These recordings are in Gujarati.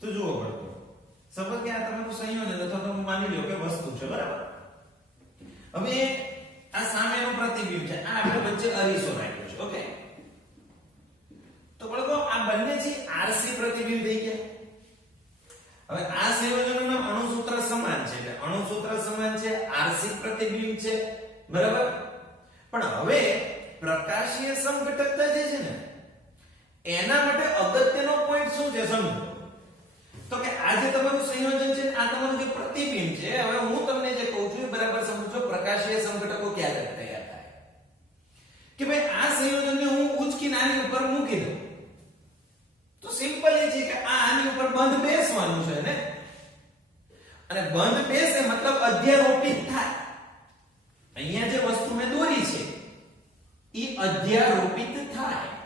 તો જુઓ પડતો સપોઝ કે આ તમારું સંયોજન અથવા તમે માની લો કે વસ્તુ છે બરાબર હવે આ સામેનું પ્રતિબિંબ છે આ આપણે વચ્ચે અરીસો રાખ્યો છે ઓકે તો બાળકો આ બંને છે આરસી પ્રતિબિંબ થઈ ગયા હવે આ સંયોજનનું નામ અણુસૂત્ર સમાન છે એટલે અણુસૂત્ર સમાન છે આરસી પ્રતિબિંબ છે બરાબર પણ હવે પ્રકાશીય સમઘટકતા જે છે ને એના માટે અગત્યનો પોઈન્ટ શું છે સમજો તો કે આ જે તમારું સંયોજન છે આ તમારું જે પ્રતિબિંબ છે હવે હું તમને જે કહું છું એ બરાબર સમજો પ્રકાશીય સમઘટકો ક્યારે તૈયાર થાય કે ભાઈ આ સંયોજનને હું ઉચકી નાની ઉપર મૂકી દઉં તો સિમ્પલ એ છે કે આ આની ઉપર બંધ બેસવાનું છે ને અને બંધ બેસે મતલબ અધ્યારોપિત થાય અહીંયા જે વસ્તુ મેં દોરી છે ઈ અધ્યારોપિત થાય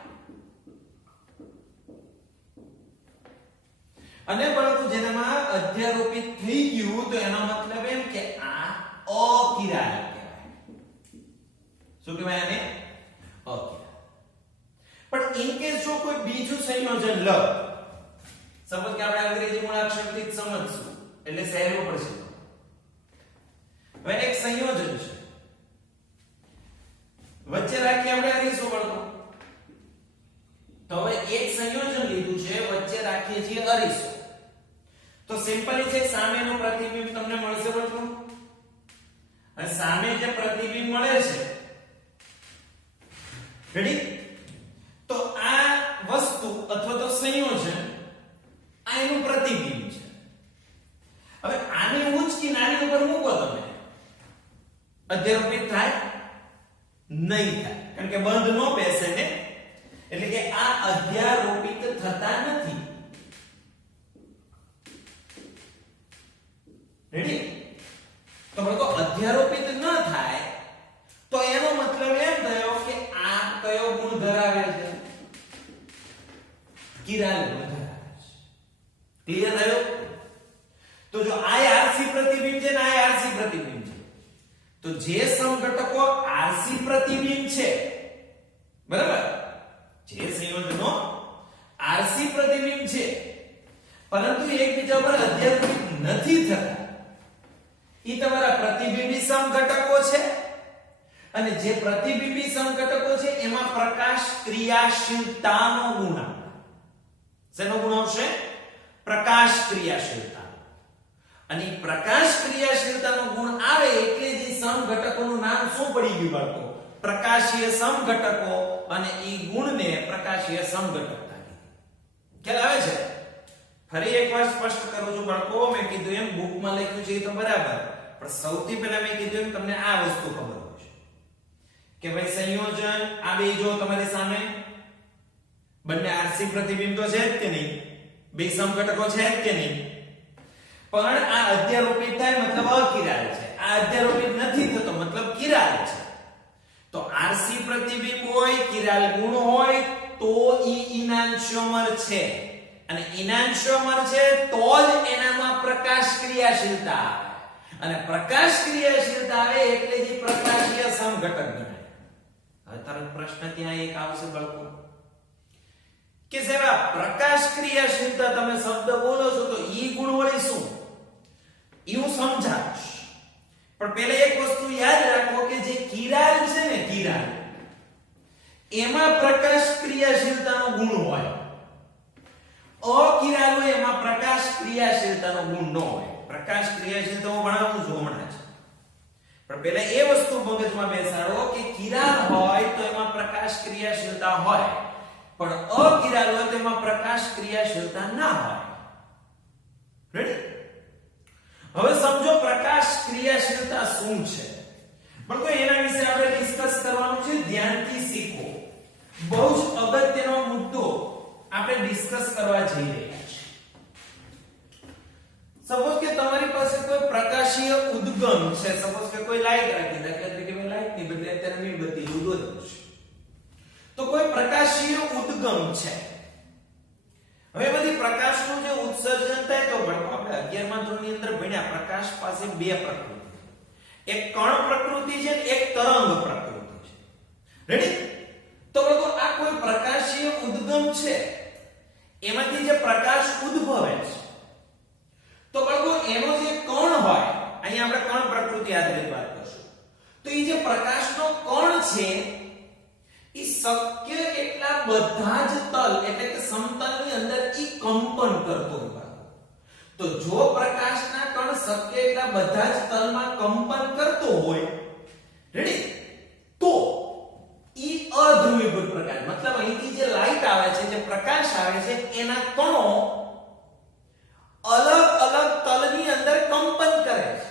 અને પરંતુ જેનામાં અધ્યારોપિત થઈ ગયું તો એનો મતલબ એમ કે આ અકિરાલ કહેવાય શું કહેવાય આને અકિરાલ પણ ઇન કેસ જો કોઈ બીજું સંયોજન લો સપોઝ કે આપણે અંગ્રેજી મૂળાક્ષરથી જ સમજશું એટલે સહેલું પડશે હવે એક સંયોજન છે વચ્ચે રાખી આપણે અરીસો પડતો તો હવે એક સંયોજન લીધું છે વચ્ચે રાખીએ છીએ અરીસો તો સિમ્પલી છે સામેનું પ્રતિબિંબ તમને મળશે બચ્ચો અને સામે જે પ્રતિબિંબ મળે છે રેડી તો આ વસ્તુ અથવા તો સંયોજન આ એનું પ્રતિબિંબ છે હવે આને ઉચકી નાની ઉપર મૂકો તમે અધ્યારોપિત થાય નહીં થાય કારણ કે બંધ નો બેસે ને એટલે કે આ અધ્યારોપિત થતા નથી રેડી તો બાળકો અધ્યારોપિત ન થાય તો એનો મતલબ એમ થયો કે આ કયો ગુણ ધરાવે છે કિરાલ ગુણ ધરાવે છે ક્લિયર થયો તો જો આ આરસી પ્રતિબિંબ છે ને આ આરસી પ્રતિબિંબ છે તો જે સમઘટકો આરસી પ્રતિબિંબ છે બરાબર જે સંયોજનો આરસી પ્રતિબિંબ છે પરંતુ એકબીજા પર અધ્યારોપિત નથી થતા ઈ તમારા પ્રતિબિંબી સમઘટકો છે અને જે પ્રતિબિંબી સમઘટકો છે એમાં પ્રકાશ ક્રિયાશીલતાનો ગુણ આવે શેનો ગુણ આવશે પ્રકાશ ક્રિયાશીલતા અને પ્રકાશ ક્રિયાશીલતાનો ગુણ આવે એટલે જે સમઘટકોનું નામ શું પડી ગયું બાળકો પ્રકાશીય સમઘટકો અને ઈ ગુણને પ્રકાશીય સમઘટકતા કીધી ખ્યાલ આવે છે ફરી એકવાર સ્પષ્ટ કરું છું બાળકો મેં કીધું એમ બુકમાં લખ્યું છે એ તો બરાબર પણ સૌથી પહેલા મેં કીધું એમ તમને આ વસ્તુ ખબર હોય કે ભાઈ સંયોજન આ બે જો તમારી સામે બંને આરસી પ્રતિબિંબ તો છે જ કે નહીં બે સમઘટકો છે જ કે નહીં પણ આ અધ્યારોપિત થાય મતલબ અકિરાલ છે આ અધ્યારોપિત નથી થતો મતલબ કિરાલ છે તો આરસી પ્રતિબિંબ હોય કિરાલ ગુણ હોય તો ઈ ઇનાન્શિયોમર છે અને ઇનાન્શિયોમર છે તો જ એનામાં પ્રકાશ ક્રિયાશીલતા આવે અને પ્રકાશ ક્રિયાશીલતા આવે એટલે જે પ્રકાશીય સમઘટક ગણાય હવે તરત પ્રશ્ન ત્યાં એક આવશે બાળકો કે સાહેબ પ્રકાશ ક્રિયાશીલતા તમે શબ્દ બોલો છો તો ઈ ગુણ વળી શું ઈ હું સમજાવીશ પણ પહેલા એક વસ્તુ યાદ રાખો કે જે કિરાલ છે ને કિરાલ એમાં પ્રકાશ ક્રિયાશીલતાનો ગુણ હોય અકિરાલ હોય એમાં પ્રકાશ ક્રિયાશીલતાનો ગુણ ન હોય પ્રકાશ ક્રિયાશીલતા હું ભણાવું છું હમણાં જ પણ પહેલા એ વસ્તુ મગજમાં બેસાડો કે કિરાલ હોય તો એમાં પ્રકાશ ક્રિયાશીલતા હોય પણ અકિરાલ હોય તો એમાં પ્રકાશ ક્રિયાશીલતા ના હોય રેડી હવે સમજો પ્રકાશ ક્રિયાશીલતા શું છે પણ એના વિશે આપણે ડિસ્કસ કરવાનું છે ધ્યાનથી શીખો બહુ જ અગત્યનો મુદ્દો આપણે ડિસ્કસ કરવા જઈ રહ્યા છીએ સપોઝ કે તમારી પાસે કોઈ પ્રકાશીય ઉદ્ગમ છે સપોઝ કે કોઈ લાઈટ રાખી દાખલા તરીકે મેં લાઈટ ની બદલે અત્યારે મીણબત્તી ઉદોર્યું છે તો કોઈ પ્રકાશીય ઉદ્ગમ છે હવે બધી પ્રકાશનું જે ઉત્સર્જન થાય તો આપણે 11મા ધોરણની અંદર ભણ્યા પ્રકાશ પાસે બે પ્રકૃતિ એક કણ પ્રકૃતિ છે અને એક તરંગ પ્રકૃતિ છે રેડી તો લોકો આ કોઈ પ્રકાશીય ઉદ્ગમ છે એમાંથી જે પ્રકાશ ઉદ્ભવે છે શક્ય એટલા બધા જ તલ એટલે કે સમતલની અંદર ઈ કંપન કરતો હોય. તો જો પ્રકાશના કણ શક્ય એટલા બધા જ તલમાં કંપન કરતો હોય, રેડી, તો ઈ અધ્રુવીભૂત પ્રકાશ, મતલબ અહીંથી જે લાઈટ આવે છે, જે પ્રકાશ આવે છે, એના કણો અલગ અલગ તલની અંદર કંપન કરે છે.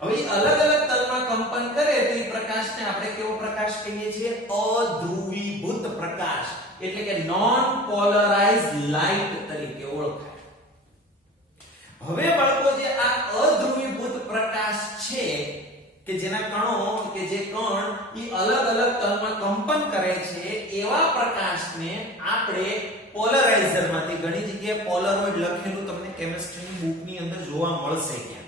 હવે અલગ અલગ તલમાં કંપન કરે તો એ પ્રકાશને આપણે કેવો પ્રકાશ કહીએ છીએ? અધ્રુવીભૂત પ્રકાશ, એટલે કે નોન પોલરાઇઝ્ડ લાઇટ તરીકે ઓળખાય. હવે બાળકો, જે આ અધ્રુવીભૂત પ્રકાશ છે કે જેના કણો કે જે કણ એ અલગ અલગ તલમાં કંપન કરે છે, એવા પ્રકાશને આપણે પોલરાઇઝરમાંથી, ઘણી જગ્યાએ પોલરોઇડ લખેલું તમને કેમિસ્ટ્રીની બુકની અંદર જોવા મળશે. ક્યાં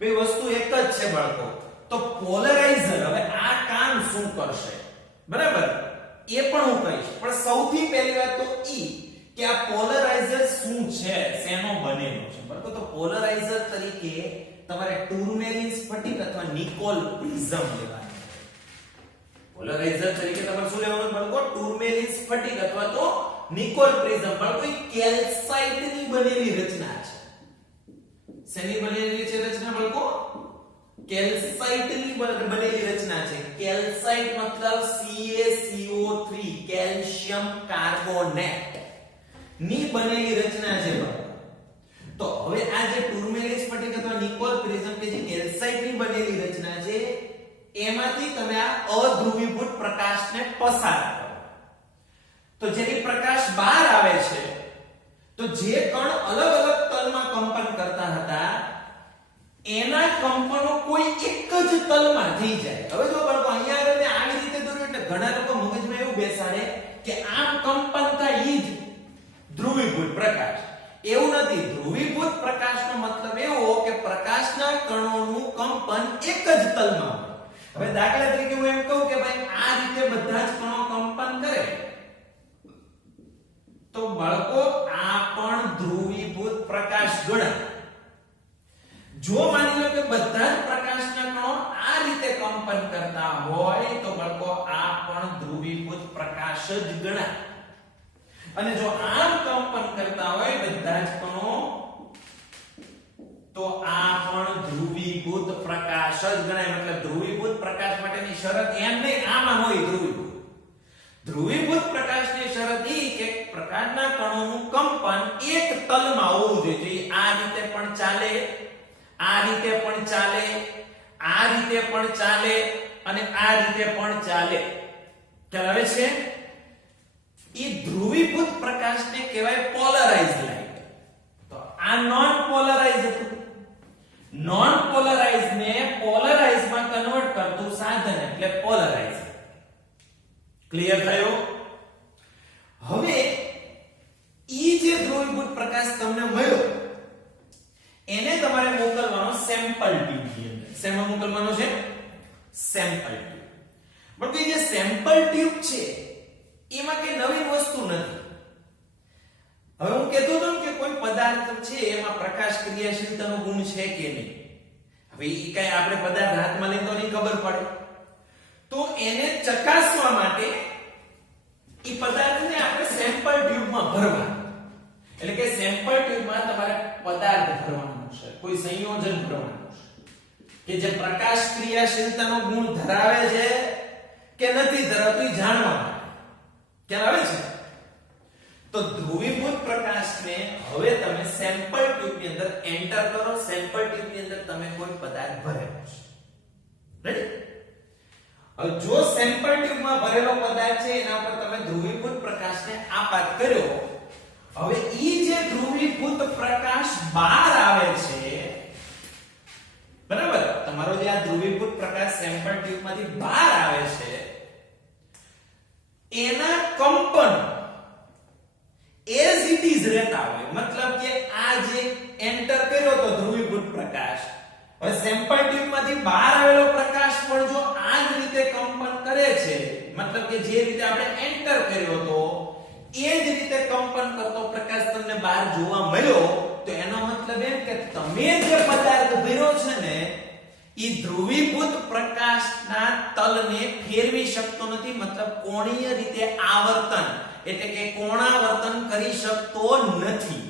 બે વસ્તુ એક જ છે બાળકો. તો પોલરાઇઝર હવે આ કામ શું કરશે, બરાબર, એ પણ હું કહીશ. પણ સૌથી પહેલી વાત તો ઈ કે આ પોલરાઇઝર શું છે, શેનો બનેલો છે. બરાબર, તો પોલરાઇઝર તરીકે તમારે ટુર્મેલિન સ્ફટિક અથવા નિકોલ પ્રિઝમ લેવાનું. પોલરાઇઝર તરીકે તમારે શું લેવાનું બાળકો? ટુર્મેલિન સ્ફટિક અથવા તો નિકોલ પ્રિઝમ. બાળકો, એ કેલ્સાઇટ ની બનેલી રચના છે. શેની બનેલી છે રચના બાળકો? કેલ્સાઇટ ની બનેલી રચના છે. કેલ્સાઇટ મતલબ CaCO3, કેલ્શિયમ કાર્બોનેટ ની બનેલી રચના છે બાળકો. તો હવે આ જે ટુર્મેલિન સ્ફટિક અથવા નિકોલ પ્રિઝમ કે જે કેલ્સાઇટ ની બનેલી રચના છે, એમાંથી તમે આ અધ્રુવીભૂત પ્રકાશને પસાર કરો. તો જેની પ્રકાશ બહાર આવે છે, તો જે કણ અલગ અલગ તલમાં કંપન કરતા હતા, એના કંપનો કોઈ એક જ તલમાં થઈ જાય. હવે જો બાળકો, અહીંયા આગળ મેં આવી રીતે દોર્યું એટલે ઘણા લોકો મગજમાં એવું બેસાડે કે આમ કંપન થાય ઈ જ ધ્રુવીભૂત પ્રકાશ. એવું નથી. ધ્રુવીભૂત પ્રકાશનો મતલબ એવો કે પ્રકાશના કણોનું કંપન એક જ તલમાં હોય. હવે દાખલા તરીકે હું એમ કહું કે ભાઈ આ રીતે બધા જ કણો કંપન કરે, તો બાળકો આ પણ ધ્રુવીભૂત પ્રકાશ ગણાય. જો માની લો કે બધા જ પ્રકાશના કણો આ રીતે કંપન કરતા હોય, તો બાળકો આ પણ ધ્રુવીભૂત પ્રકાશ જ ગણાય. અને જો આમ કંપન કરતા હોય બધા જ કણો, તો આ પણ ધ્રુવીભૂત પ્રકાશ જ ગણાય. મતલબ ધ્રુવીભૂત પ્રકાશ માટેની શરત એમ નહીં આમાં હોય ધ્રુવીભૂત. ધ્રુવીભૂત પ્રકાશની શરત એ કે પ્રકાશના કણોનું કંપન એક તલમાં હોવું જોઈએ. આ રીતે પણ ચાલે, આ રીતે પણ ચાલે, આ રીતે પણ ચાલે અને આ રીતે પણ ચાલે. ખ્યાલ આવે છે? એ ધ્રુવીભૂત પ્રકાશને કહેવાય પોલરાઇઝ્ડ લાઇટ. તો આ નોન પોલરાઇઝ્ડ હતું. નોન પોલરાઇઝ્ડ ને પોલરાઇઝ માં કન્વર્ટ કરતું સાધન એટલે પોલરાઇઝર. ક્લિયર થયો? હવે ઈ જે ધ્રુવીભૂત પ્રકાશ તમને મળ્યો, એને તમારે મોકલવાનો સેમ્પલ ટ્યુબ ની અંદર. શેમાં મોકલવાનો છે? Sample tube. પણ કે જે સેમ્પલ ટ્યુબ છે એમાં કે નવી વસ્તુ નથી. હવે હું કહેતો હતો કે કોઈ પદાર્થ છે એમાં પ્રકાશ ક્રિયાશીલતાનો ગુણ છે કે નહીં. હવે ઈ કઈ આપણે પદાર્થ હાથમાં લઈને તો નહીં ખબર પડે. તો એને ચકાસવા માટે ઈ પદાર્થને આપણે સેમ્પલ ટ્યુબમાં ભરવાનું. એટલે કે સેમ્પલ ટ્યુબમાં તમારે પદાર્થ ભરવાનો છે, કોઈ સંયોજન ભરવાનું છે કે જે પ્રકાશ ક્રિયાશીલતાનો ગુણ ધરાવે છે કે નથી ધરાવતું એ જાણવા માટે. ખ્યાલ આવે છે? તો ધ્રુવીભૂત પ્રકાશને હવે તમે સેમ્પલ ટ્યુબની અંદર એન્ટર કરો. સેમ્પલ ટ્યુબની અંદર તમે કોઈ પદાર્થ ભરેલો છે. રેડી? હવે જો સેમ્પલ ટ્યુબમાં ભરેલો પદાર્થ છે એના ઉપર તમે ધ્રુવીભૂત પ્રકાશને આપાત કર્યો, હવે ઈ જે ધ્રુવીભૂત પ્રકાશ બહાર આવે છે, બરાબર, તમારો જે આ ધ્રુવીભૂત પ્રકાશ સેમ્પલ ટ્યુબમાંથી બહાર આવે છે, એના કંપન એઝ ઇટ ઇઝ રહેતા હોય. મતલબ કે આ જે એન્ટર કર્યો તો ધ્રુવીભૂત પ્રકાશ, હવે સેમ્પલ ટ્યુબમાંથી બહાર આવેલો પ્રકાશ પણ જો આ જ રીતે કંપન કરે છે, મતલબ કે જે રીતે આપણે એન્ટર કર્યો તો એ જ રીતે કંપન કરતો પ્રકાશ તમને બહાર જોવા મળ્યો, તો એનો મતલબ એમ કે તમે જે પદાર્થ ભર્યો છે ને ઈ ધ્રુવીભૂત પ્રકાશના તલને ફેરવી શકતો નથી, મતલબ કોણીય રીતે આવર્તન એટલે કે કોણાવર્તન કરી શકતો નથી.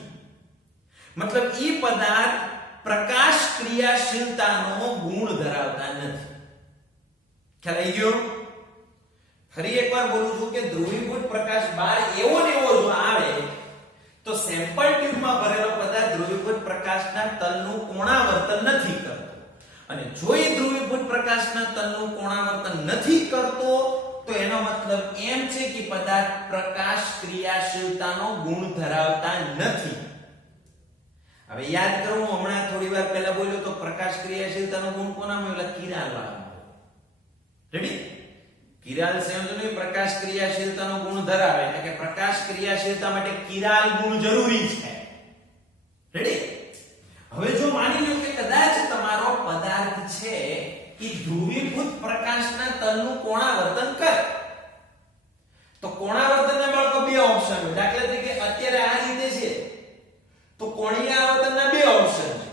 મતલબ ઈ પદાર્થ પ્રકાશ ક્રિયાશીલતાનો ગુણ ધરાવતા નથી. ખ્યાલ આવી ગયો? ફરી એકવાર બોલું છું કે ધ્રુવીભૂત પ્રકાશ બહાર એવો ને એવો જો આવે તો સેમ્પલ ટ્યુબમાં ભરેલો પદાર્થ ધ્રુવીભૂત પ્રકાશના તલનું કોણાવર્તન નથી કરતો, અને જો એ ધ્રુવીભૂત પ્રકાશના તલનું કોણાવર્તન નથી કરતો તો એનો મતલબ એમ છે કે પદાર્થ પ્રકાશ ક્રિયાશીલતાનો ગુણ ધરાવતા નથી. હવે યાદ કરો, હું હમણાં થોડી વાર પહેલા બોલ્યો તો પ્રકાશ ક્રિયાશીલતાનો ગુણ કોનામાં એટલે કિરાલ વાળામાં. રેડી? કિરાલ સંયોજનો પ્રકાશ ક્રિયાશીલતાનો ગુણ ધરાવે એટલે કે પ્રકાશ ક્રિયાશીલતા માટે કિરાલ ગુણ જરૂરી છે. રેડી? હવે જો માની લો કે કદાચ તમારો પદાર્થ છે એ ધ્રુવીભૂત પ્રકાશના તલનું કોણાવર્તન કરે, તો કોણાવર્તનના બાળકો બે ઓપ્શન હોય. દાખલા તરીકે અત્યારે આ રીતે છે તો કોણીય આવર્તનના બે ઓપ્શન છે.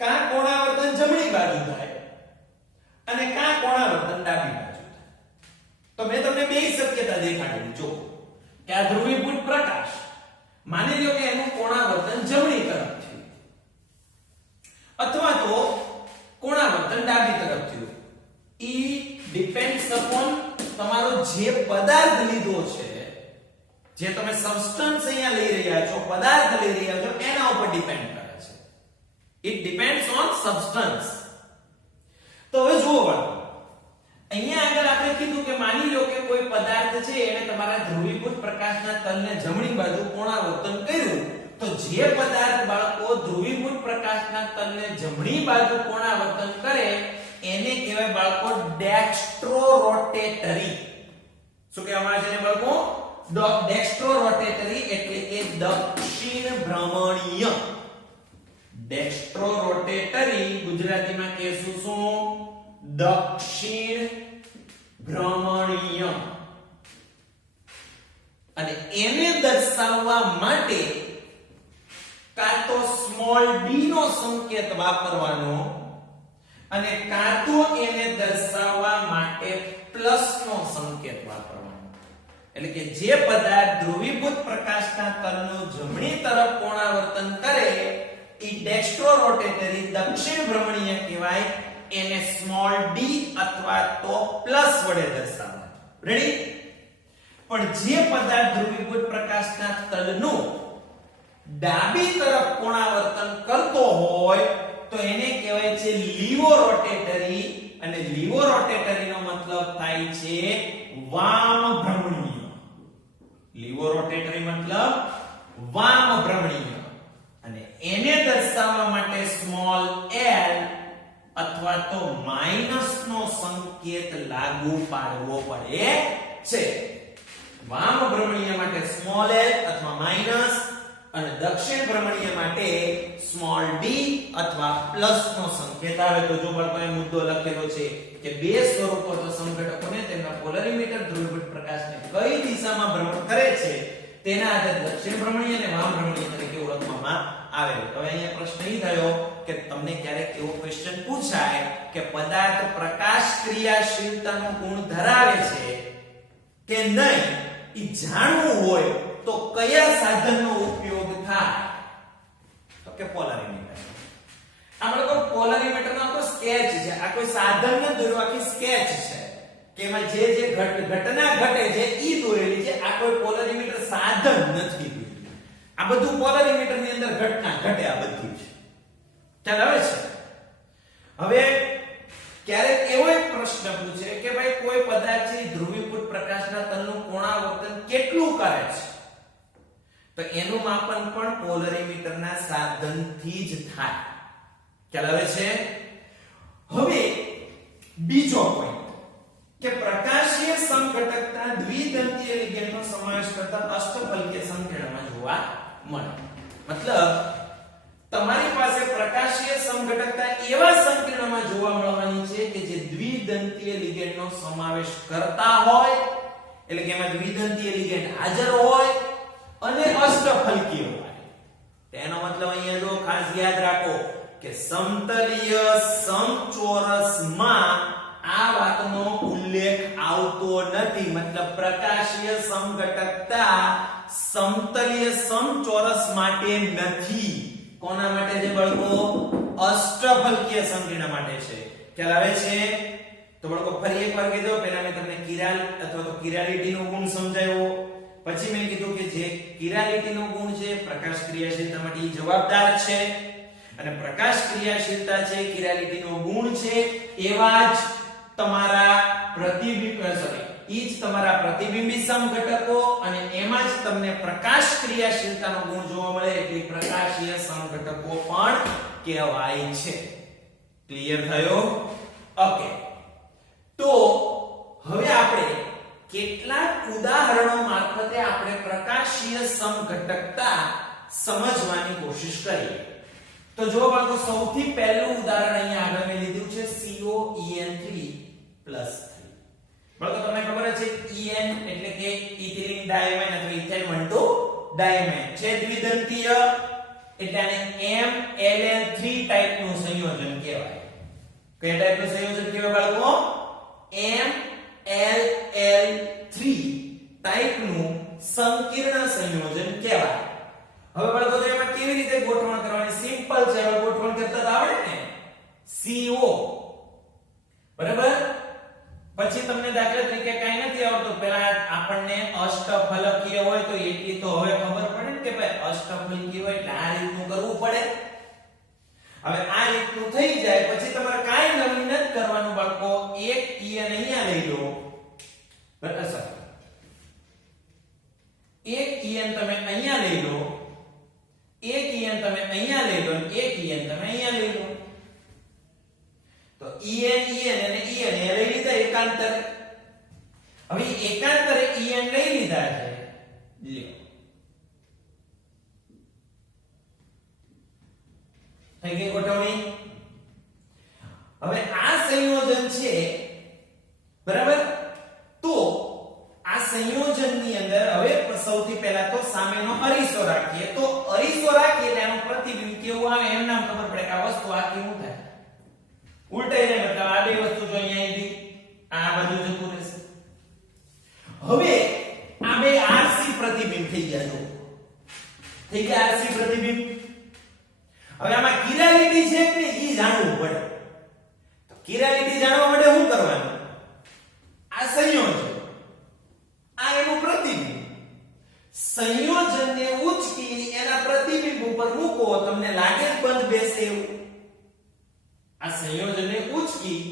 કાં કોણાવર્તન જમણી બાજુ થાય અને કાં કોણાવર્તન ડાબી બાજુ થાય. તો મેં તમને બે શક્યતા દેખાડી. જો કે આ ધ્રુવીભૂત પ્રકાશ માની લો કે એનું કોણાવર્તન જમણી તરફ થયું અથવા તો કોણાવર્તન ડાબી તરફ થયું. ઈ ડિપેન્ડ્સ અપોન તમારો જે પદાર્થ લીધો છે, જે તમે સબસ્ટન્સ અહીંયા લઈ રહ્યા છો, પદાર્થ લઈ રહ્યા છો, એના ઉપર ડિપેન્ડ કરે છે. It depends on substance. તો હવે જુઓ બાળકો, અહીંયા આગળ આપણે કીધું કે માની લો કે કોઈ પદાર્થ છે એને તમારા ધ્રુવીભૂત પ્રકાશના તલને જમણી બાજુ કોણાવર્તન કર્યું, તો જે પદાર્થ બાળકો ધ્રુવીભૂત પ્રકાશના તલને જમણી બાજુ કોણાવર્તન કરે એને કહેવાય બાળકો ડેક્સ્ટ્રોરોટેટરી. શું કહેવામાં આવે છે બાળકો? ડેક્સ્ટ્રોરોટેટરી એટલે કે દક્ષિણ ભ્રમણીય. ડેક્સ્ટ્રોરોટેટરી ગુજરાતીમાં કહેશું શું? દક્ષિણ ભ્રમણીય. અને એને દર્શાવવા માટે કાં તો સ્મોલ ડી નો સંકેત વાપરવાનો અને કાં તો એને દર્શાવવા માટે પ્લસ નો સંકેત વાપરવાનો. એટલે કે જે પદાર્થ ધ્રુવીભૂત પ્રકાશના તલનું જમણી તરફ કોણાવર્તન કરે એ ડેક્સ્ટ્રોરોટેટરી દક્ષિણ ભ્રમણીય કહેવાય. એને સ્મોલ ડી અથવા તો પ્લસ વડે દર્શાવવાનો. રેડી? પણ જે પદાર્થ ધ્રુવીભૂત પ્રકાશના તલનું ડાબી તરફ કોણાવર્તન કરતો હોય તો એને કહેવાય છે લીવોરોટેટરી, અને લીવોરોટેટરી નો મતલબ થાય છે વામ ભ્રમણીય. લીવોરોટેટરી મતલબ વામ ભ્રમણીય. અને એને દર્શાવવા માટે સ્મોલ એલ અથવા તો માઈનસ નો સંકેત લાગુ પાડવો પડે છે. વામ ભ્રમણીય માટે સ્મોલ એલ અથવા માઈનસ, અને દક્ષિણ ભ્રમણીય માટે સ્મોલ ડી અથવા પ્લસ નો સંકેત આવે. તો જો બાળકો એ મુદ્દો લખેલો છે કે બે સ્વરૂપો તો સમઘટકોને તેમના પોલરીમીટર ધ્રુવીભૂત પ્રકાશને કઈ દિશામાં ભ્રમણ કરે છે તેના આધારે દક્ષિણ ભ્રમણીય અને વામ ભ્રમણીય તરીકે ઓળખવામાં આવે. હવે અહીંયા પ્રશ્ન એ થયો કે તમને ક્યારેક એવો ક્વેશ્ચન પૂછાય કે પદાર્થ પ્રકાશ ક્રિયાશીલતાનો ગુણ ધરાવે છે કે નહીં, એ જાણવું હોય તો કયા સાધનનો ઉપયોગ થાય? તો કે પોલરીમીટર. આપણે તો પોલરીમીટરનો કોઈ સ્કેચ છે, આ કોઈ સાધન ન દોર્યું, આખી સ્કેચ છે કે એમાં જે જે ઘટના ઘટે છે ઈ દોરેલી છે. આ કોઈ પોલરીમીટર સાધન નથી. આ બધું પોલરીમીટર ની અંદર ઘટના ઘટે આ બધી છે. ચાલ હવે છે. હવે ક્યારેક એવો એક પ્રશ્ન પૂછે કે ભાઈ કોઈ પદાર્થ છે ધ્રુવીભૂત પ્રકાશના તલનું કોણાવર્તન કેટલું કરે છે, તો એનું માપન પણ પોલરીમીટરના સાધનથી જ થાય. ખ્યાલ આવે છે? હવે બીજો પોઈન્ટ કે પ્રકાશીય સમઘટકતા દ્વિદંતીય લિગેન્ડનો સમાવેશ કરતા અષ્ટફલકીય સંકેતમાં જોવા મળે. મતલબ તમારી પાસે પ્રકાશીય સમઘટકતા એવા સંકીર્ણમાં જોવા મળવાની છે કે જે દ્વિદંતીય લિગેન્ડનો સમાવેશ કરતા હોય, એટલે કે એમાં દ્વિદંતીય લિગેન્ડ હાજર હોય અને અષ્ટફલકીય હોય. તેનો મતલબ અહીંયા જો ખાસ યાદ રાખો કે સમતલીય સમચોરસમાં આ વાતનો ઉલ્લેખ આવતો નથી, મતલબ પ્રકાશીય સમઘટકતા સમતલીય સમચોરસ માટે નથી. કોના માટે છે બાળકો? અષ્ટફલકીય સંકીર્ણ માટે છે. ખ્યાલ આવે છે? તો બાળકો ફરી એકવાર કહી દો. પહેલા મેં તમને કિરાલ અથવા તો કિરાલિટીનો ગુણ સમજાવ્યો, પછી મેં કીધું કે જે કિરાલિટીનો ગુણ છે પ્રકાશ ક્રિયાશીલતા માટે જવાબદાર છે, અને પ્રકાશ ક્રિયાશીલતા છે કિરાલિટીનો ગુણ છે, એવા જ તમારા તમારા પ્રતિબિંબી સમઘટકો, અને એમાં જ તમને પ્રકાશ ક્રિયાશીલતાનો ગુણ જોવા મળે એટલે પ્રકાશીય સમઘટકો પણ કહેવાય છે. ક્લિયર થયો? ઓકે. તો હવે આપણે કેટલાક ઉદાહરણો મારફતે આપણે પ્રકાશીય સમઘટકતા સમજવાની કોશિશ કરીએ. તો જો બાળકો સૌથી પહેલું ઉદાહરણ અહીંયા આગળ મેં લીધું છે COEN3+3. બાળકો તમને ખબર છે EN એટલે કે ઇથિલિન ડાયમાઇન અથવા ઇથાઇલ મંટો ડાયમાઇન છે, દ્વિદંતીય એટલે આને MLN3 ટાઈપનું સંયોજન કહેવાય. કયા ટાઈપનું સંયોજન કહેવાય બાળકો? MLL3 ટાઈપનું સંકીર્ણ સંયોજન કહેવાય. હવે બાળકો જો એમાં કેવી રીતે ગોઠવણ કરવાની? સિમ્પલ છે. હવે ગોઠવણ કરતા આવડે ને? CO બરાબર. પછી તમને દાખલા તરીકે કઈ નથી આવડતું, પહેલા આપણને અષ્ટફલકીય હોય તો એટલી તો હવે ખબર પડે ને કે ભાઈ અષ્ટફલકીય હોય એટલે આ રીતનું કરવું પડે. હવે આ રીતનું થઈ જાય પછી તમારે કાઈ નવીન જ કરવાનું બાળકો. એક EN અહીંયા લઈ લો, બરાબર સર? એક EN તમે અહીંયા લઈ લો, એક EN તમે અહીંયા લઈ લો, અને એક EN તમે અહીંયા લઈ લો. તો EN અને EN એ લઈ લીધા એકાંતરે. હવે એકાંતરે EN લઈ લીધા છે, લ્યો થઈ ગઈ ગોઠવણી. હવે આ સંયોજન છે બરાબર. તો આ સંયોજનની અંદર હવે સૌથી પહેલા તો સામેનો અરીસો રાખીએ. તો અરીસો રાખીએ એટલે એનું પ્રતિબિંબ કેવું આવે એમ નામ ખબર પડે કે આ વસ્તુ આ કેવું થાય, ઉલટાઈ જાય. મતલબ આ બે વસ્તુ જો અહીંયા આવી આ બાજુ જતું રહેશે. હવે આ બે RC પ્રતિબિંબ થઈ ગયા. જો થઈ ગયા RC પ્રતિબિંબ. હવે આમાં કિરાલિટી છે કે ઈ જાણવું પડે. તો કિરાલિટી જાણવા માટે શું કરવાનું? આ સંયોજન, આ એનું પ્રતિબિંબ. સંયોજનને ઉચકી એના પ્રતિબિંબ ઉપર મૂકો, તમને લાગે બંધ બેસે એવું? આ સંયોજનને ઉચકી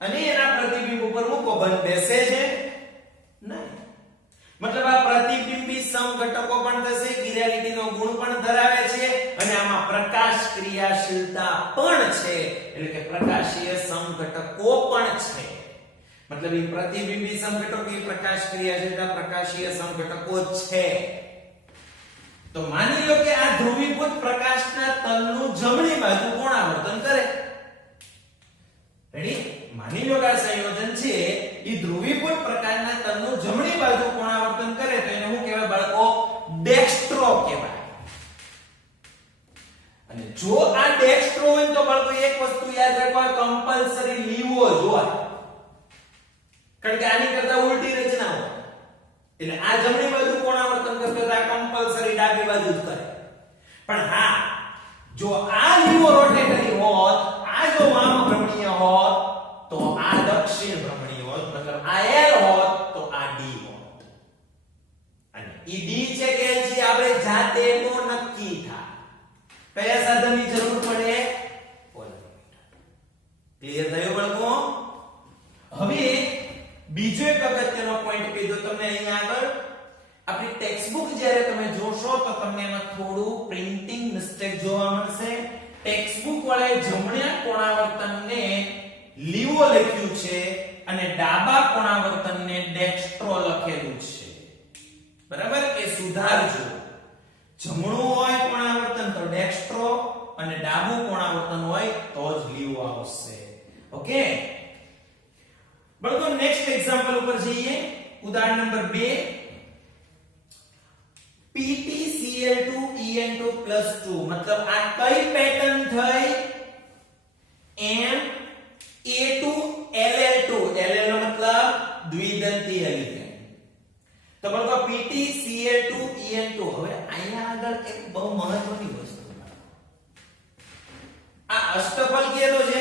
અને એના પ્રતિબિંબ ઉપર મૂકો, બંધ બેસે છે? નહીં. મતલબ આ પ્રતિબિંબી સમઘટકો પણ થશે, કિરાલિટીનો ગુણ પણ ધરાવે છે, અને આમાં પ્રકાશ ક્રિયાશીલતા પણ છે, એટલે કે પ્રકાશીય સમઘટકો પણ છે. મતલબ એ પ્રતિબિંબી સમઘટકો, એ પ્રકાશ ક્રિયાશીલતા, પ્રકાશીય સમઘટકો છે. તો માની લો કે આ ધ્રુવીભૂત પ્રકાશના તલનું જમણી બાજુ કોણાવર્તન કરે. રેડી? માની લો કે આ સંયોજન છે એ ધ્રુવીભૂત પ્રકારના તલનું જમણી બાજુ કોણાવર્તન કરે તો એને શું કહેવાય બાળકો? ડેક્સ્ટ્રો કહેવાય. અને જો આ ડેક્સ્ટ્રો હોય તો બાળકો એક વસ્તુ યાદ રાખવા, કમ્પલસરી લીવો જોવાય. કારણ કે આની કરતા ઉલટી રચના હોય એટલે આ જમણી બાજુ કોણાવર્તન કરતો તો આ કમ્પલસરી ડાબી બાજુ જ કરે. પણ હા, જો આ લીવો રોટેટરી હોત, આ જો વામ ભ્રમણીય હોત, તો આ દક્ષિણ ભ્રમણીય હોત, મતલબ આ L હોત તો આ D હોત. અને ઈ D છે કે L છે આપણે જાતે નો નક્કી થાય. કયા સાધનની જરૂર પડે? પોલેરોમીટર. ક્લિયર થયો બાળકો? હવે બીજો એક અગત્યનો પોઈન્ટ કીધો તમને અહીંયા આગળ. આપણી ટેક્સ્ટબુક જ્યારે તમે જોશો તો તમને એમાં થોડું પ્રિન્ટિંગ મિસ્ટેક જોવા મળશે. ટેક્સ્ટબુક વાળાએ જમણા કોણાવર્તનને લીવો લખ્યું છે અને ડાબા કોણાવર્તનને ડેક્સ્ટ્રો લખેલું છે. બરાબર? એ સુધારજો. જમણું હોય કોણાવર્તન તો ડેક્સ્ટ્રો, અને ડાબું કોણાવર્તન હોય તો જ લીવો આવશે. ઓકે? બાળકો નેક્સ્ટ એક્ઝામ્પલ ઉપર જઈએ. ઉદાહરણ નંબર 2. PtCl2En2 + 2 मतलब આ કઈ પેટર્ન થઈ Ma2Ll2 Ll નો મતલબ દ્વિદંતી એલિમેન્ટ તો બોલો PtCl2En2 હવે અહીંયા આગળ એક બહુ મહત્વની વસ્તુ આ અષ્ટફળ કીધો છે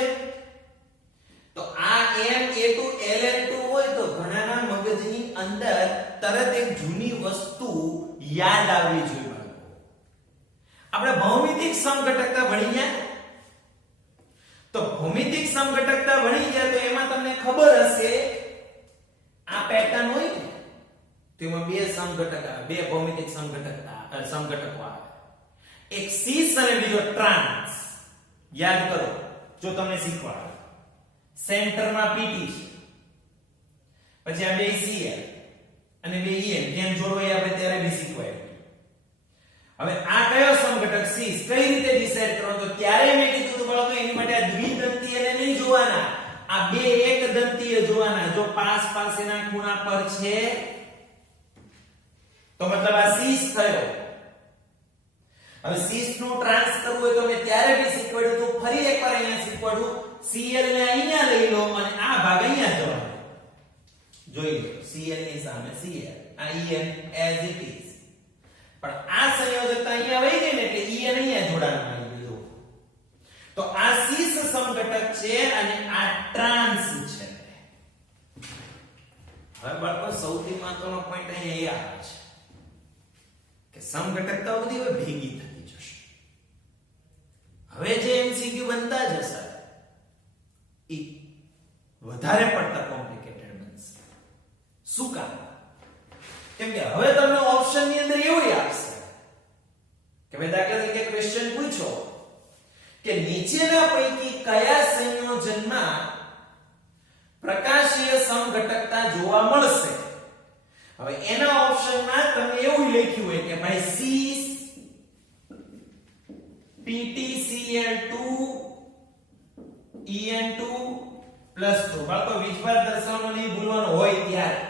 તો આ Ma2Ll2 હોય તો ઘણાના મગજની અંદર તરત એક જૂની વસ્તુ યાદ આવવી જોઈએ આપણે ભૌમિતિક સમઘટકતા ભણી ગયા તો ભૌમિતિક સમઘટકતા ભણી ગયા તો એમાં તમને ખબર હશે આ પેટર્ન હોય ને તેમાં બે સમઘટક આવે બે ભૌમિતિક સમઘટકો આવે એક સીસ અને બીજો ટ્રાન્સ યાદ કરો જો તમને શીખવાડો સેન્ટરમાં PT છે પછી આ બે Cl અને બે En જેમ જોડવાય આપણે ત્યારે બી શીખવાય હવે આ કયો સમઘટક સીસ કઈ રીતે ડિસાઈડ કરવાનો તો ત્યારે મેં કીધું તો બાળકો એની માટે આ દ્વિદંતી એને નહીં જોવાના આ બે એક દંતીય જોવાના જો પાસ પાસેના ખૂણા પર છે તો મતલબ આ સીસ થયો હવે સીસ નું ટ્રાન્સ કરવું હોય તો મેં ત્યારે બી શીખવાડ્યું તો ફરી એકવાર અહીંયા શીખવાડું Cl ને અહીંયા લઈ લો અને આ ભાગ અહીંયા જવાનો જોઈ લો Cl ની સામે Cl આ En as it is પણ આ સંયોજકતા અહીંયા વહી ગઈ ને એટલે En અહીંયા જોડાણ આવી ગયું તો આ સીસ સમઘટક છે અને આ ટ્રાન્સ છે હવે બાળકો સૌથી મહત્વનો પોઈન્ટ અહીંયા એ આવે છે કે સમઘટકતા બધી હવે ભેગી થતી જશે હવે જે MCQ બનતા જશે એ વધારે પડતા કોમ્પ્લિકેટેડ બનશે શું કામ કેમ કે હવે તમને ઓપ્શન ની અંદર એવું આપશે કે ભાઈ દાખલા તરીકે ક્વેશ્ચન પૂછો કે નીચેના પૈકી કયા સંયોજનમાં પ્રકાશીય સમઘટકતા જોવા મળશે હવે એના ઓપ્શનમાં તમે એવું લખ્યું હોય કે ભાઈ સીસ PtCl2En2 + 2 બાળકો વીજભાર દર્શાવવાનું નહીં ભૂલવાનું હોય ત્યારે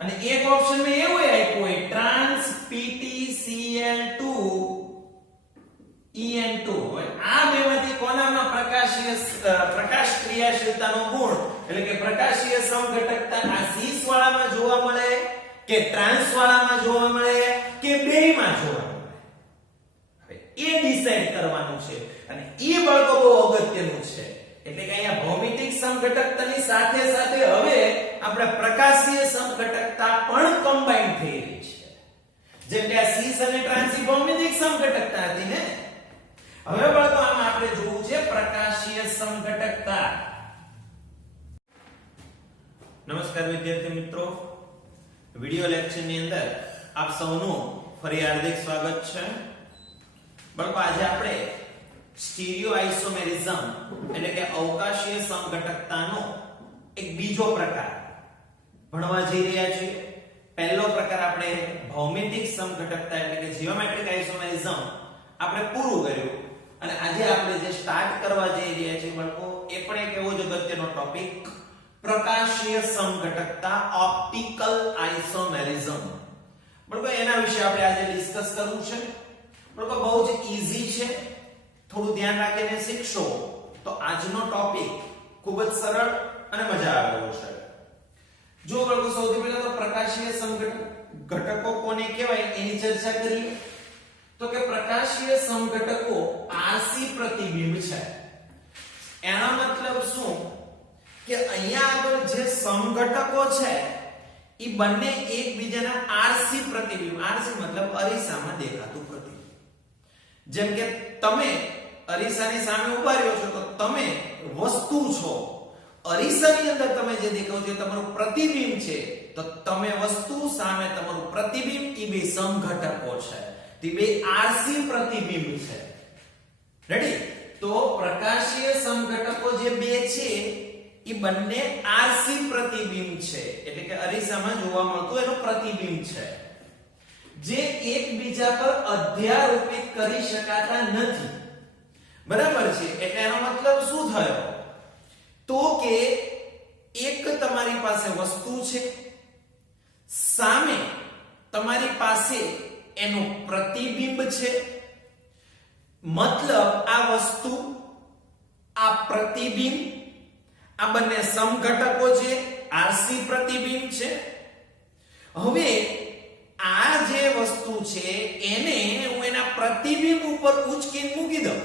અને એક ઓપ્શન માં એવું આપ્યું હોય ટ્રાન્સ PtCl2En2 આ બેમાંથી કોનામાં પ્રકાશ ક્રિયાશીલતાનો ગુણ એટલે કે પ્રકાશીય સમઘટકતા આ સીસ વાળામાં જોવા મળે કે ટ્રાન્સ વાળામાં જોવા મળે કે બેયમાં જોવા મળે હવે એ ડિસાઈડ કરવાનું છે અને એ બાળકો બહુ અગત્યનું છે એટલે કે અહીંયા ભૌમિતિક સમઘટકતાની સાથે સાથે હવે આપણે પ્રકાશીય સમઘટકતા પણ કમ્બાઈન થઈ રહી છે જેમ કે આ સીસ અને ટ્રાન્સ ભૌમિતિક સમઘટકતા હતી ને હવે બાળકો આમાં આપણે જોવું છે પ્રકાશીય સમઘટકતા નમસ્કાર વિદ્યાર્થી મિત્રો વિડિયો લેક્ચર ની અંદર આપ સૌનું ફરી હાર્દિક સ્વાગત છે બાળકો આજે આપણે સ્ટીરિયો આઇસોમેરિઝમ એટલે કે અવકાશીય સમઘટકતાનો એક બીજો પ્રકાર ભણવા જઈ રહ્યા છીએ પહેલો પ્રકાર આપણે ભૌમિતિક સમઘટકતા એટલે કે જીઓમેટ્રિક આઇસોમેરિઝમ આપણે પૂરું કર્યું અને આજે આપણે જે સ્ટાર્ટ કરવા જઈ રહ્યા છીએ બાળકો એ પણ એક એવો જ અગત્યનો ટોપિક પ્રકાશીય સમઘટકતા ઓપ્ટિકલ આઇસોમેરિઝમ બાળકો એના વિશે આપણે આજે ડિસ્કસ કરવું છે બાળકો બહુ જ ઈઝી છે થોડું ધ્યાન રાખીને શીખશો તો આજનો ટોપિક ખૂબ જ સરળ અને મજા આવે એવો છે જો બાળકો સૌથી પહેલા તો પ્રકાશીય સમઘટકો કોને કહેવાય એની ચર્ચા કરીએ તો કે પ્રકાશીય સમઘટકો આરસી પ્રતિબિંબ છે એનો મતલબ શું કે અહીંયા આગળ જે સમઘટકો છે એ બંને એકબીજાના આરસી પ્રતિબિંબ આરસી મતલબ અરીસામાં દેખાતું પ્રતિબિંબ જેમ કે તમે અરીસાની સામે ઊભા રહ્યો છો તો તમે વસ્તુ છો અરીસાની અંદર તમે જે દેખાવ છો તમારું પ્રતિબિંબ છે તો તમે વસ્તુ સામે તમારું પ્રતિબિંબ એ બે સમઘટકો છે તે બે આરસી પ્રતિબિંબ છે રેડી તો પ્રકાશીય સમઘટકો જે બે છે એ બંને આરસી પ્રતિબિંબ છે એટલે કે અરીસામાં જોવા મળતું એનું પ્રતિબિંબ છે જે એકબીજા પર અધ્યારોપિત કરી શકાતા નથી બરાબર છે એટલે એનો મતલબ શું થયો તો કે એક તમારી પાસે વસ્તુ છે સામે તમારી પાસે એનું પ્રતિબિંબ છે, મતલબ આ વસ્તુ, આ પ્રતિબિંબ, આ બંને સમઘટકો છે, આરસી પ્રતિબિંબ છે. હવે આ જે વસ્તુ છે એને હું એના પ્રતિબિંબ ઉપર ઉચકીને મૂકી દઉં,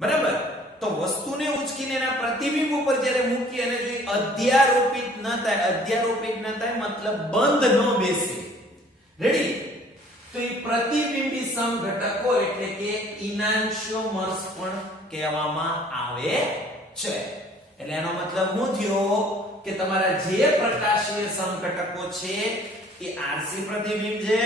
બરાબર? તો વસ્તુને ઉચકીને એના પ્રતિબિંબ ઉપર જ્યારે મૂકી અને જો અધ્યારોપિત ન થાય મતલબ બંધ ન બેસે, રેડી? તો એ પ્રતિબિંબી સમઘટકો એટલે કે ઇનાન્શિયોમર્સ પણ કહેવામાં આવે છે. એટલે એનો મતલબ શું થયો કે તમારા જે પ્રકાશીય સમઘટકો છે એ આરસી પ્રતિબિંબ છે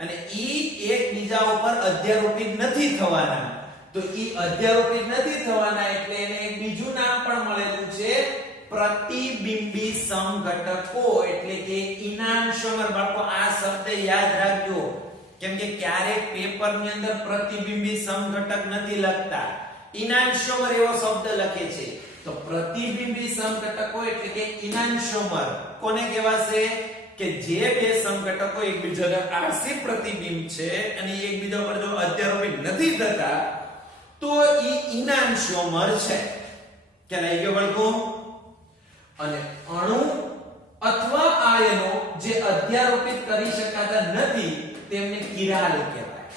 અને ઈ એકબીજા ઉપર અધ્યારોપિત નથી થવાના. તો ઈ અધ્યારોપિત નથી થવાના એટલે એને એક બીજું નામ પણ મળેલું છે, પ્રતિબિંબી સમઘટકો એટલે કે ઇનાન્શિયોમર. બાળકો આ શબ્દ યાદ રાખજો, કેમ કે ક્યારેક પેપરની અંદર પ્રતિબિંબી સમઘટક નથી લખતા, ઇનાન્શિયોમર એવો શબ્દ લખે છે. તો પ્રતિબિંબી સમઘટકો એટલે કે ઇનાન્શિયોમર કોને કહેવાશે? કે જે બે સમઘટકો એકબીજાના આરસી પ્રતિબિંબ છે અને એકબીજા પર જો અધ્યારોપિત નથી થતા તો ઈ ઇનાન્શિયોમર છે. ખ્યાલ આવી ગયો બાળકો? અને અણુ અથવા આયનો જે અધ્યારોપિત કરી શકાતા નથી તેમને કિરાલ કહેવાય.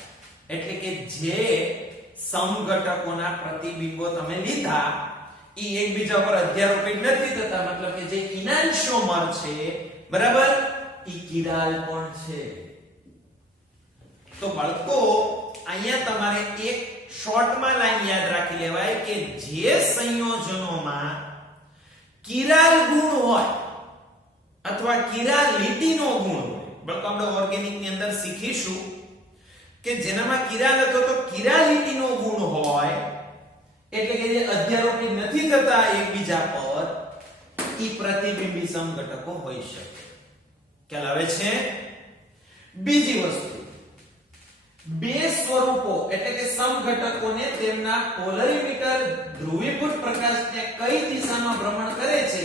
એટલે કે જે સમઘટકોના પ્રતિબિંબો તમે લીધા ઈ એકબીજા પર અધ્યારોપિત નથી થતા, મતલબ કે જે ઇનાન્શિયોમર છે, બરાબર, ઈ કિરાલ પણ છે. તો બાળકો અહીંયા તમારે એક શોર્ટમાં લાઈન યાદ રાખી લેવાય કે જે સંયોજનોમાં કિરાલ ગુણ હોય અથવા કિરાલ લીટીનો ગુણ હોય, બાળકો આપણે ઓર્ગેનિક ની અંદર શીખીશું કે જેનામાં કિરાલ અથવા તો કિરાલ લીટીનો ગુણ હોય એટલે કે જે અધ્યારોપિત નથી થતા એકબીજા પર, ઈ પ્રતિબિંબી સમઘટકો હોઈ શકે. ખ્યાલ આવે છે? બીજી વસ્તુ, બે સ્વરૂપો એટલે કે સમઘટકોને તેમના પોલરીમીટર ધ્રુવીભૂત પ્રકાશને કઈ દિશામાં ભ્રમણ કરે છે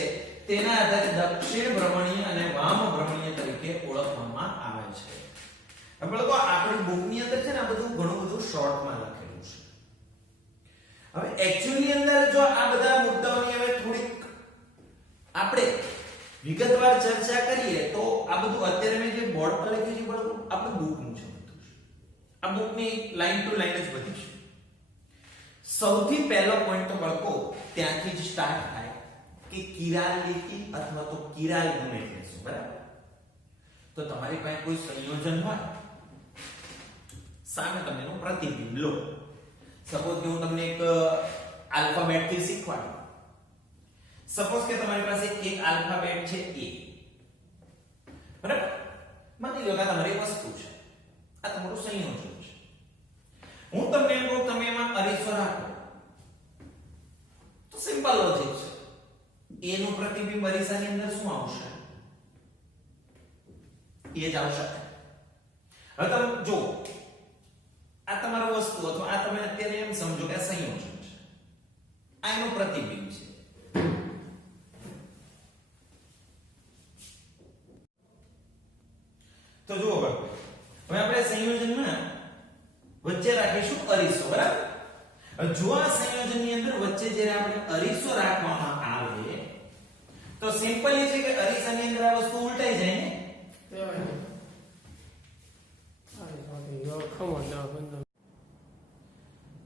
તેના આધારે દક્ષિણ ભ્રમણીય અને વામ ભ્રમણીય તરીકે ઓળખવામાં આવે છે. હવે લોકો આપણી બુકની અંદર છે ને આ બધું ઘણું બધું શોર્ટમાં લખેલું છે. હવે એક્ચ્યુઅલી અંદર જો આ બધા મુદ્દાઓની હવે થોડીક આપણે વિગતવાર ચર્ચા કરીએ તો આ બધું અત્યારે મેં જે બોર્ડ પર લખ્યું છે બધું આપણું બુકનું છે. આ બુકની લાઈન ટુ લાઈન જ બધી છે. સૌથી પહેલો પોઈન્ટ તો બાળકો ત્યાંથી જ સ્ટાર્ટ થાય કે કિરાલ લીટી અથવા તો કિરાલ ગુણ એટલે શું, બરાબર? તો તમારી પાસે કોઈ સંયોજન હોય, સામે તમે એનું પ્રતિબિંબ લો. સપોઝ કે હું તમને એક આલ્ફાબેટ થી શીખવાડું. સપોઝ કે તમારી પાસે એક આલ્ફાબેટ છે A, બરાબર? માની લો કે તમારી વસ્તુ છે, આ તમારું સંયોજન છે. હું તમને એમ કહું તમે એમાં અરીસો રાખો તો સિમ્પલ લોજિક છે. A નું પ્રતિબિંબ અરીસાની અંદર શું આવશે? એ જ આવશે. હવે તમે જો આ તમારું વસ્તુ અથવા આ તમે અત્યારે એમ સમજો કે આ સંયોજન છે, આ એનું પ્રતિબિંબ છે. તો જુઓ હવે આપણે સંયોજનમાં વચ્ચે રાખીશું અરીસો, બરાબર? હવે જો આ સંયોજનની અંદર વચ્ચે જ્યારે આપણે અરીસો રાખવામાં આવે તો સિમ્પલ એ છે કે અરીસાની અંદર આ વસ્તુ ઉલટાઈ જાય ને.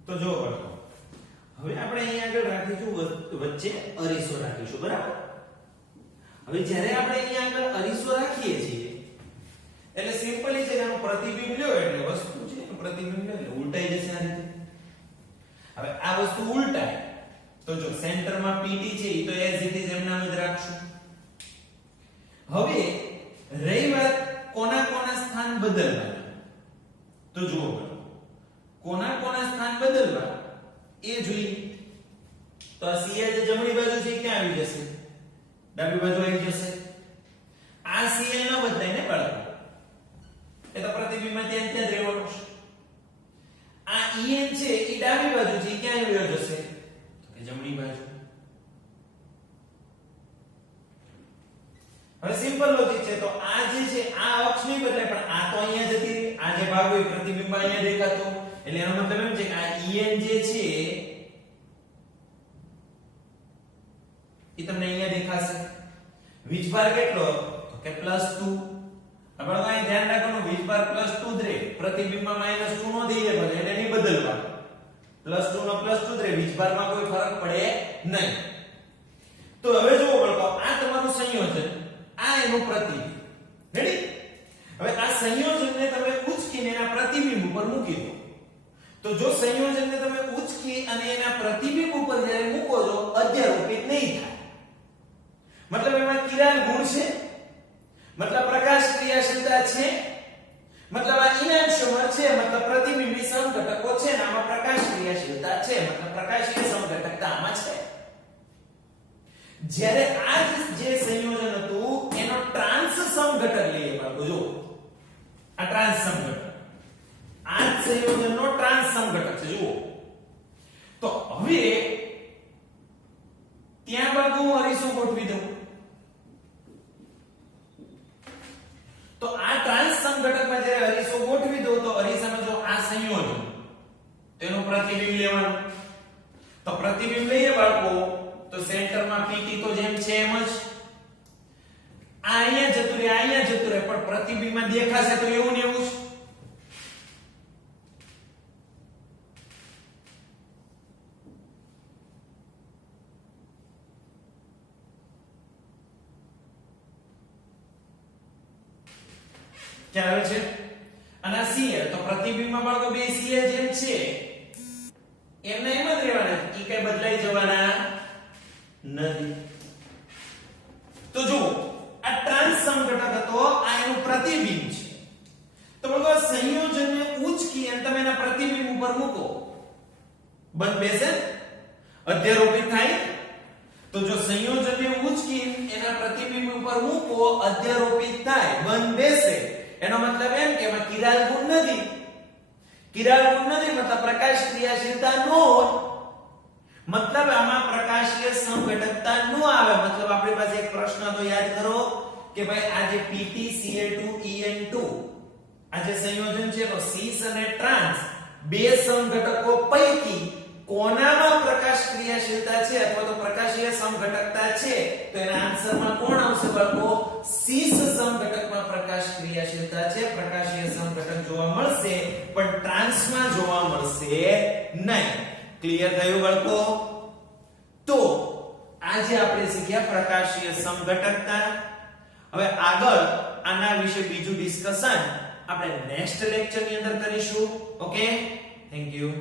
તો જો હવે આપણે અહીંયા આગળ રાખીશું વચ્ચે અરીસો રાખીશું, બરાબર? હવે જ્યારે આપણે અહીંયા આગળ અરીસો રાખીએ છીએ એટલે સિમ્પલી છે કે આનું પ્રતિબિંબ લ્યો એટલે વસ્તુ છે એનું પ્રતિબિંબ લ્યો એટલે ઉલટાઈ જશે આ રીતે. હવે આ વસ્તુ ઉલટાય તો જો સેન્ટરમાં PT છે એ તો એઝ ઇટ ઇઝ એમનામ જ રાખશું. હવે રહી વાત કોના કોના સ્થાન બદલવા, તો જુઓ કોના કોના સ્થાન બદલવા એ જોઈએ. તો આ CL જે જમણી બાજુ છે ક્યાં આવી જશે? ડાબી બાજુ આવી જશે. આ CL ન બદલાય ને બાળકો, એ તો પ્રતિબિંબમાં ત્યાં જ રહેવાનું છે. આ EN છે એ ડાબી બાજુ છે ક્યાં આવી જશે? તો કે જમણી બાજુ. હવે સિમ્પલ સિમ્પલ લોજિક છે. તો આ જે છે આ અક્ષ નહીં બદલાય પણ આ તો અહીંયા જતી રહી. આ જે ભાગ હોય પ્રતિબિંબ અહીંયા દેખાતો, એટલે એનો મતલબ એમ છે કે આ En જે છે એ તમને અહીંયા દેખાશે. વીજભાર કેટલો તો કે +2. હવે અહીં ધ્યાન રાખવાનું વીજભાર +2 જ રહે, પ્રતિબિંબમાં -2 નો દઈએ ભલે એને નહીં બદલવા. +2 નો +2 જ રહે, વીજભારમાં કોઈ ફરક પડે નહીં. તો હવે જુઓ બાળકો, આ તમારું સંયોજન, આ એનું પ્રતિબિંબ. રેડી? હવે આ સંયોજનને તમે ઉચકીને એના પ્રતિબિંબ ઉપર મૂકી દો. તો જો સંયોજનને તમે ઉચકી અને એના પ્રતિબિંબ ઉપર જ્યારે મૂકો છો અધ્યારોપિત નહીં થાય. મતલબ એમાં કિરણ ગુણ છે, મતલબ પ્રકાશ ક્રિયાશીલતા છે, મતલબ આ ઇનાન્સ્યોમર છે, મતલબ પ્રતિબિંબી સમઘટકો છે અને આમાં પ્રકાશ ક્રિયાશીલતા છે, મતલબ પ્રકાશીય સમઘટકતા આમાં છે. જ્યારે આ જે સંયોજન હતું એનો ટ્રાન્સ સમઘટક લઈએ બાળકો. જો આ ટ્રાન્સ સમઘટક, આ સંયોજનનો ટ્રાન્સ સમઘટક છે. જુઓ તો હવે ત્યાં બાળકો હું અરીસો ગોઠવી દઉં. તો આ ટ્રાન્સ સમઘટકમાં જ્યારે અરીસો ગોઠવી દો તો અરીસામાં જો આ સંયોજન તેનું પ્રતિબિંબ લેવાનું. તો પ્રતિબિંબ લઈએ બાળકો તો સેન્ટરમાં પીટી તો જેમ છે એમ જ આ અહીંયા જતું રહે, અહીંયા જતું રહે, પણ પ્રતિબિંબમાં દેખાશે તો એવું ને એવું જ. ક્યાં આવે છે? અને આ Cl તો પ્રતિબિંબમાં બાળકો બે Cl જેમ છે એમને એમ જ રહેવાના, ઈ કઈ બદલાઈ જવાના નથી. તો જો આ ટ્રાન્સ સમઘટક હતો, આ એનું પ્રતિબિંબ છે. તો બાળકો સંયોજનને ઉચકી અને તમે એના પ્રતિબિંબ ઉપર મૂકો, બંધ બેસે, અધ્યારોપિત થાય. તો જો સંયોજનને ઉચકી એના પ્રતિબિંબ ઉપર મૂકો, અધ્યારોપિત થાય, બંધ બેસે, એનો મતલબ એમ કે એમાં કિરાલ ગુણ નથી. કિરાલ ગુણ નથી મતલબ પ્રકાશ ક્રિયાશીલતા ન હોય, મતલબ આમાં પ્રકાશીય સમઘટકતા ન આવે. મતલબ આપણી પાસે એક પ્રશ્ન તો યાદ કરો કે ભાઈ આ જે PtCl2En2 આ જે સંયોજન છે તો સીસ અને ટ્રાન્સ બે સમઘટકો પૈકી કોનામાં પ્રકાશ ક્રિયાશીલતા છે અથવા તો પ્રકાશીય સમઘટકતા છે? તો એના આન્સરમાં કોણ આવશે બાળકો? સીસ સમઘટકમાં પ્રકાશ ક્રિયાશીલતા છે, પ્રકાશીય સમઘટક જોવા મળશે પણ ટ્રાન્સમાં જોવા મળશે નહીં. ક્લિયર થયું બાળકો? તો આજે આપણે શીખ્યા પ્રકાશીય સમઘટકતા. હવે આગળ આના વિશે બીજું ડિસ્કશન આપણે નેક્સ્ટ લેક્ચર ની અંદર કરીશું. Okay, thank you.